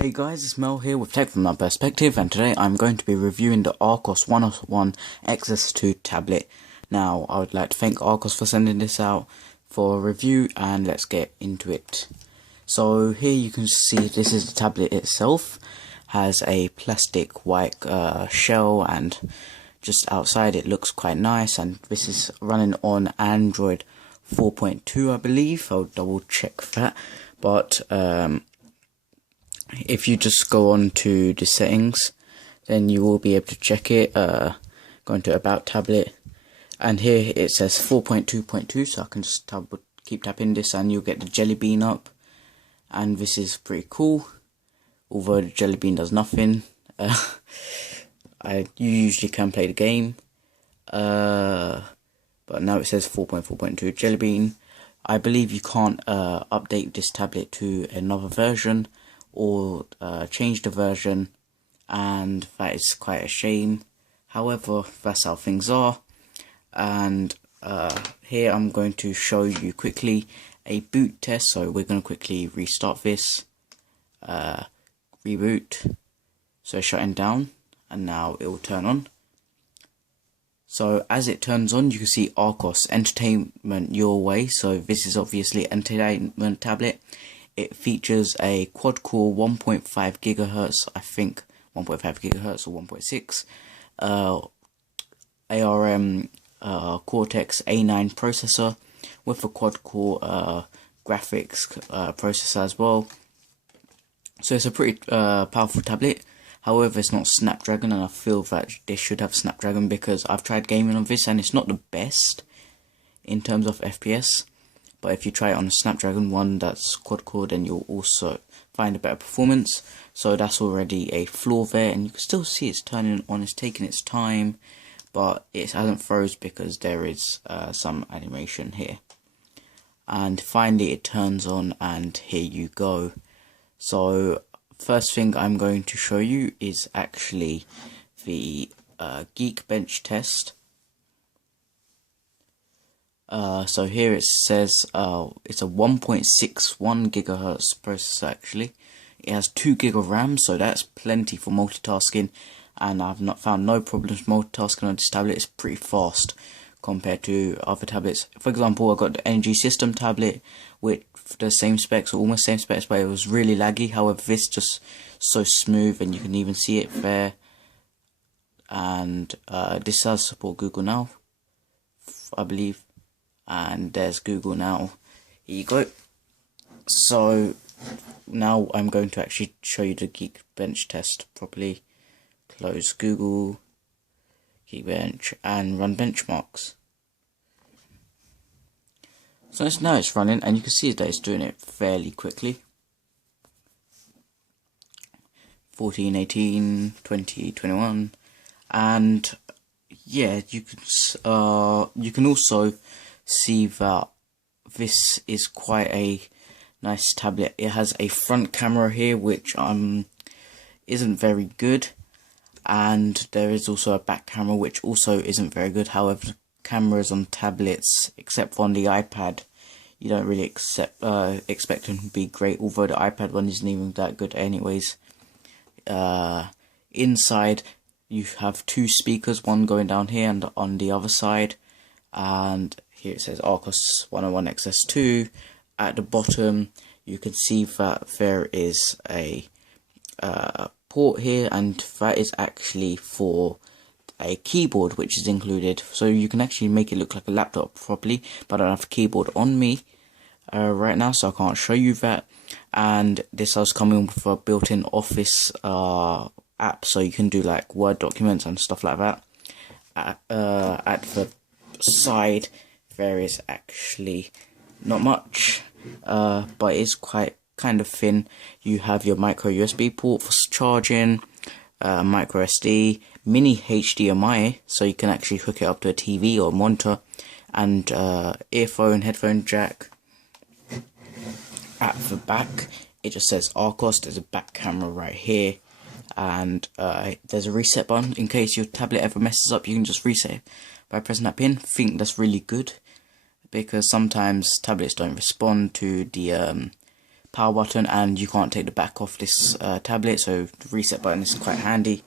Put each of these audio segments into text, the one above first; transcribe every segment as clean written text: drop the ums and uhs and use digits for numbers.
Hey guys, it's Mel here with Tech from My Perspective, and today I'm going to be reviewing the Archos 101 XS2 tablet. Now, I would like to thank Archos for sending this out for a review, and let's get into it. So here you can see this is the tablet itself. Has a plastic white shell, and just outside it looks quite nice, and this is running on Android 4.2 I believe. I'll double check that, but if you just go on to the settings, then you will be able to check it. Go into About Tablet, and here it says 4.2.2, so I can just keep tapping this and you'll get the Jelly Bean up, and this is pretty cool, although the Jelly Bean does nothing. You usually can play the game, but now it says 4.4.2 Jelly Bean. I believe you can't update this tablet to another version or change the version, and that is quite a shame. However, that's how things are. And here I'm going to show you quickly a boot test. So we're going to quickly restart this, reboot, so shutting down, and now it will turn on. So as it turns on, you can see Archos Entertainment Your Way. So this is obviously entertainment tablet. It features a quad-core 1.5 GHz, I think 1.5 GHz or 1.6, ARM Cortex A9 processor with a quad-core graphics processor as well. So it's a pretty powerful tablet. However, it's not Snapdragon, and I feel that this should have Snapdragon because I've tried gaming on this and it's not the best in terms of FPS. But if you try it on a Snapdragon one that's quad-core, then you'll also find a better performance. So that's already a flaw there, and you can still see it's turning on, it's taking its time, but it hasn't froze because there is some animation here. And finally it turns on, and here you go. So first thing I'm going to show you is actually the Geekbench Test. So here it says it's a 1.61 GHz processor actually. It has 2 GB of RAM, so that's plenty for multitasking, and I've not found no problems multitasking on this tablet. It's pretty fast compared to other tablets. For example, I got the Energy System tablet with the same specs, or almost same specs, but it was really laggy. However, this just so smooth, and you can even see it there. And this does support Google Now, I believe. And there's Google Now. Here you go. So now I'm going to actually show you the Geekbench test properly. Close Google, Geekbench, and run benchmarks. So now it's running, and you can see that it's doing it fairly quickly. 14, 18, 20, 21, and yeah, you can also see that this is quite a nice tablet. It has a front camera here which isn't very good, and there is also a back camera which also isn't very good. However, cameras on tablets, except for on the iPad, you don't really expect them to be great, although the iPad one isn't even that good anyways. Inside you have two speakers, one going down here and on the other side, and here it says Archos 101 XS2. At the bottom you can see that there is a port here, and that is actually for a keyboard which is included, so you can actually make it look like a laptop properly. But I don't have a keyboard on me right now, so I can't show you that. And this does come in with a built-in Office app, so you can do like Word documents and stuff like that. At the side there is actually not much, but it's kind of thin. You have your micro USB port for charging, micro SD, mini HDMI, so you can actually hook it up to a TV or monitor, and headphone jack. At the back it just says Archos. There's a back camera right here, and there's a reset button in case your tablet ever messes up. You can just reset it by pressing that pin. I think that's really good, because sometimes tablets don't respond to the power button, and you can't take the back off this tablet, so the reset button is quite handy.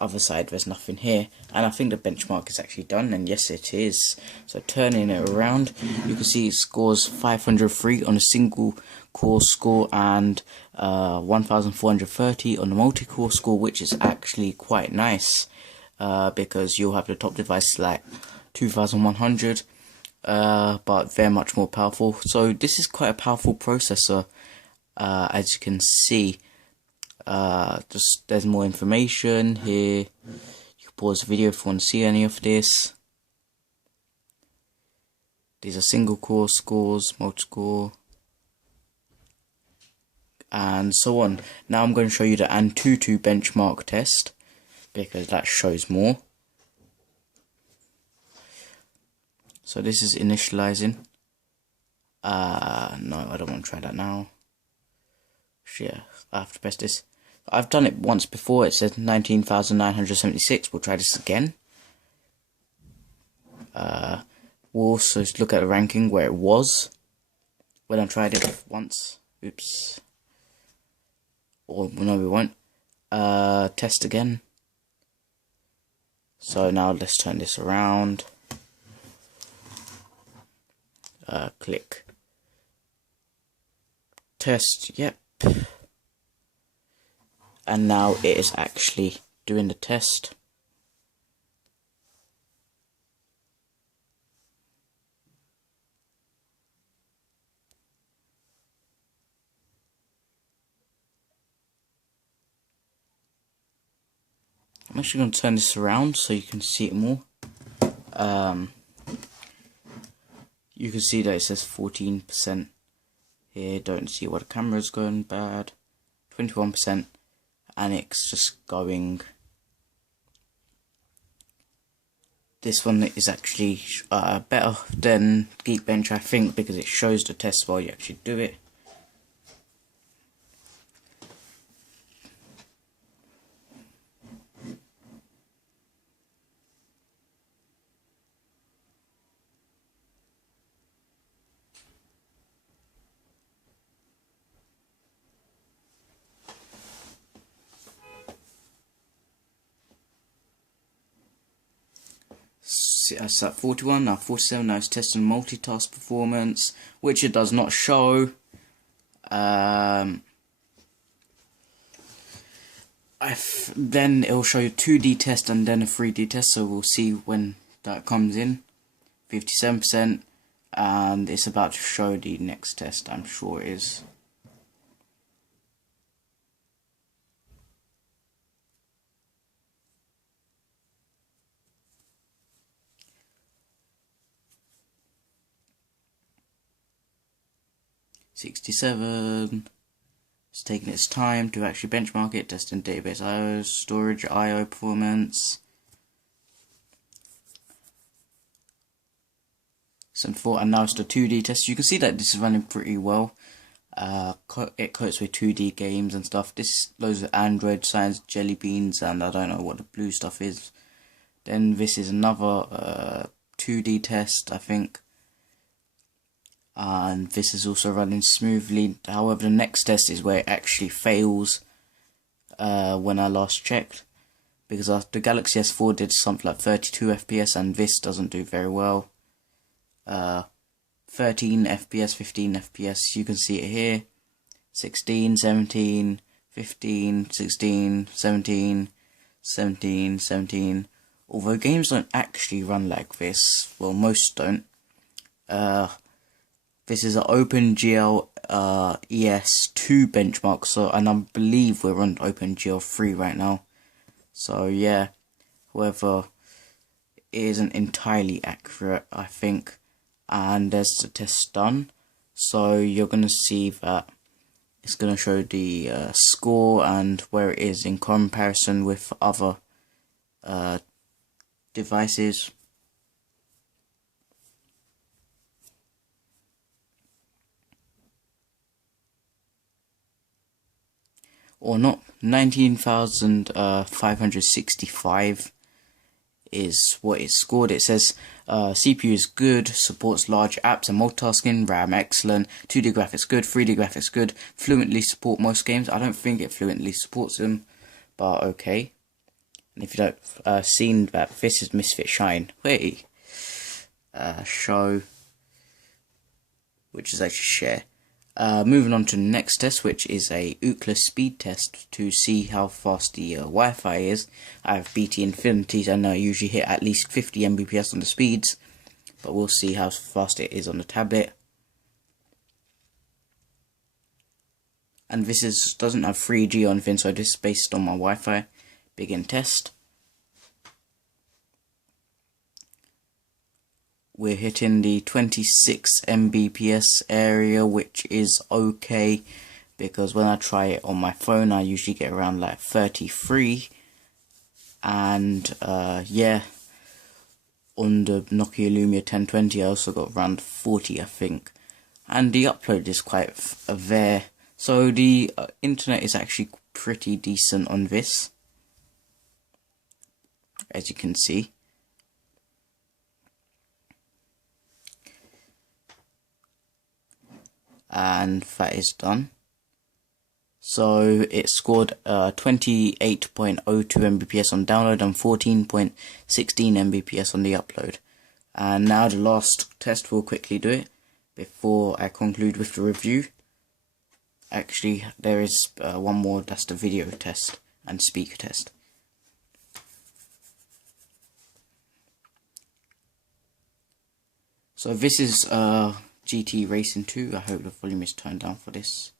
Other side, there's nothing here, and I think the benchmark is actually done, and yes it is. So turning it around, you can see it scores 503 on a single core score and 1430 on the multi-core score, which is actually quite nice, because you'll have the top device like 2100, but they're much more powerful. So this is quite a powerful processor, as you can see. Just there's more information here. You can pause the video if you want to see any of this. These are single core scores, multi-core, and so on. Now I'm going to show you the Antutu benchmark test, because that shows more. So this is initializing. No, I don't want to try that now. Yeah, I have to press this. I've done it once before. It says 19,976. We'll try this again. We'll also look at the ranking where it was when I tried it once. Oops. Or no, we won't. Test again. So now let's turn this around. Click. Test. Yep. And now it is actually doing the test. I'm actually going to turn this around so you can see it more. You can see that it says 14% here. Don't see what the camera's going bad. 21%. And it's just going. This one is actually better than Geekbench, I think, because it shows the test while you actually do it. It's at 41, now 47, now it's testing multitask performance, which it does not show. Then it will show you 2D test and then a 3D test, so we'll see when that comes in. 57%, and it's about to show the next test, I'm sure it is. $67. It's taking its time to actually benchmark it, testing database I/O, storage I/O performance. And now it's the 2D test. You can see that this is running pretty well. It codes with 2D games and stuff. This loads of Android signs, jelly beans, and I don't know what the blue stuff is. Then this is another 2D test, I think. And this is also running smoothly. However, the next test is where it actually fails when I last checked, because the Galaxy S4 did something like 32 FPS and this doesn't do very well. 13 FPS, 15 FPS, you can see it here. 16, 17, 15, 16, 17, 17, 17. Although games don't actually run like this, well, most don't. This is an OpenGL ES2 benchmark, so, and I believe we're on OpenGL 3 right now. So yeah, however, it isn't entirely accurate, I think. And there's the test done. So you're going to see that it's going to show the score and where it is in comparison with other devices. Or not, 19,565 is what it scored. It says CPU is good, supports large apps and multitasking, RAM excellent, 2D graphics good, 3D graphics good, fluently support most games. I don't think it fluently supports them, but okay. And if you don't seen that, this is Misfit Shine. Wait, show, which is actually share. Moving on to the next test, which is a Ookla speed test to see how fast the Wi-Fi is. I have BT Infinities and I usually hit at least 50 Mbps on the speeds, but we'll see how fast it is on the tablet. And this doesn't have 3G or anything, so this is based on my Wi-Fi. Begin test. We're hitting the 26 Mbps area, which is okay, because when I try it on my phone I usually get around like 33, and yeah, on the Nokia Lumia 1020 I also got around 40, I think, and the upload is quite there, so the internet is actually pretty decent on this, as you can see. And that is done. So it scored 28.02 Mbps on download and 14.16 Mbps on the upload. And now the last test, we'll quickly do it before I conclude with the review. Actually, there is one more, that's the video test and speaker test. So this is GT Racing 2. I hope the volume is turned down for this.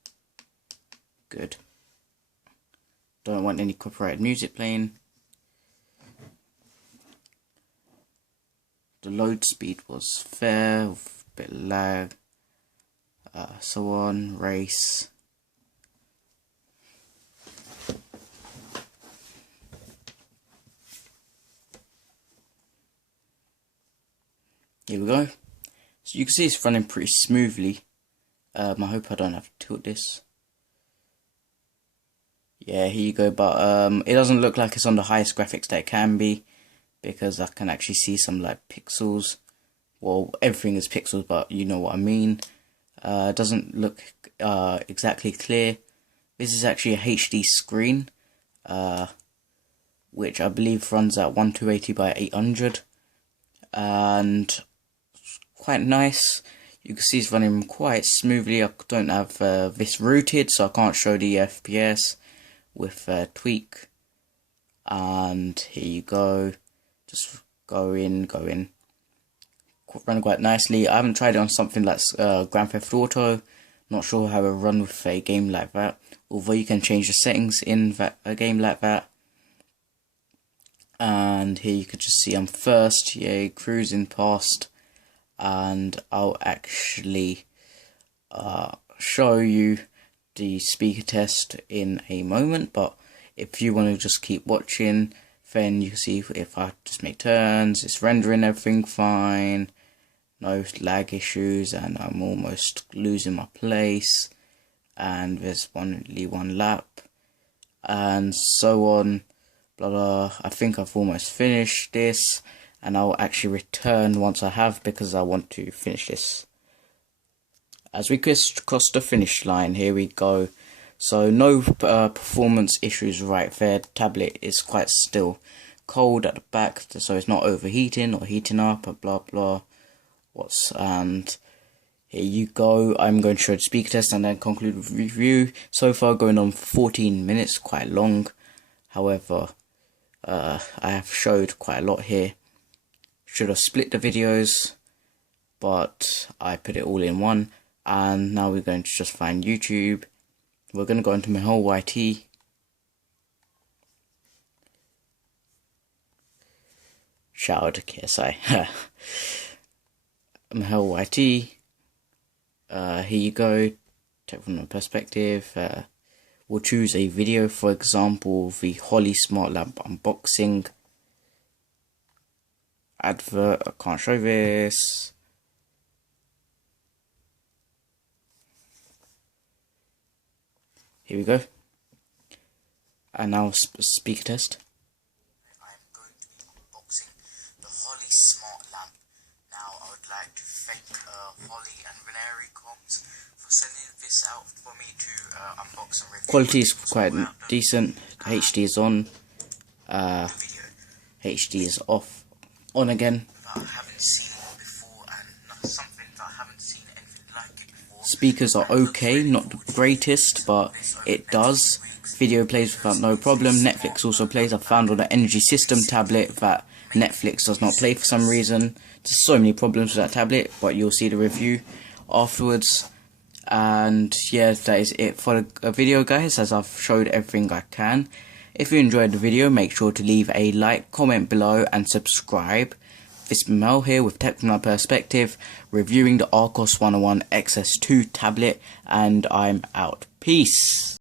Good. Don't want any copyrighted music playing. The load speed was fair, with a bit of lag, so on. Race. Here we go. So you can see it's running pretty smoothly. I hope I don't have to tilt this. Yeah, here you go, but it doesn't look like it's on the highest graphics that it can be, because I can actually see some like pixels. Well, everything is pixels, but you know what I mean. It doesn't look exactly clear. This is actually a HD screen, which I believe runs at 1280 by 800, and quite nice. You can see it's running quite smoothly. I don't have this rooted, so I can't show the FPS with tweak. And here you go, just go in, run quite nicely. I haven't tried it on something like Grand Theft Auto. Not sure how it will run with a game like that, although you can change the settings in a game like that. And here you could just see I'm first, yay, cruising past. And I'll actually show you the speaker test in a moment, but if you want to just keep watching, then you can see if I just make turns, it's rendering everything fine, no lag issues, and I'm almost losing my place, and there's only one lap, and so on, blah blah. I think I've almost finished this, and I'll actually return once I have, because I want to finish this. As we cross the finish line, here we go. So no performance issues right there. The tablet is quite still cold at the back, so it's not overheating or heating up, blah blah. And here you go. I'm going to show the speaker test and then conclude with review. So far going on 14 minutes, quite long. However, I have showed quite a lot here. Should have split the videos, but I put it all in one. And now we're going to just find YouTube. We're going to go into Mahel YT. Shout out to KSI. Mahel YT. Here you go. Take from the perspective. We'll choose a video, for example, the Holly Smart Lamp unboxing. Advert, I can't show this. Here we go. And now speaker test. I'm going to be unboxing Ollie and Renary Combs for sending this out for me to unbox and review. Quality is quite decent. HD is on. HD is off. On again. That I haven't seen before, and something that I haven't seen anything like it before. Speakers are okay, not the greatest, but it does. Video plays without no problem. Netflix also plays. I found on the Energy System tablet that Netflix does not play for some reason. There's so many problems with that tablet, but you'll see the review afterwards. And yeah, that is it for the video, guys, as I've showed everything I can. If you enjoyed the video, make sure to leave a like, comment below, and subscribe. This is Mahel here with Tech from My Perspective, reviewing the Archos 101 XS2 tablet, and I'm out. Peace!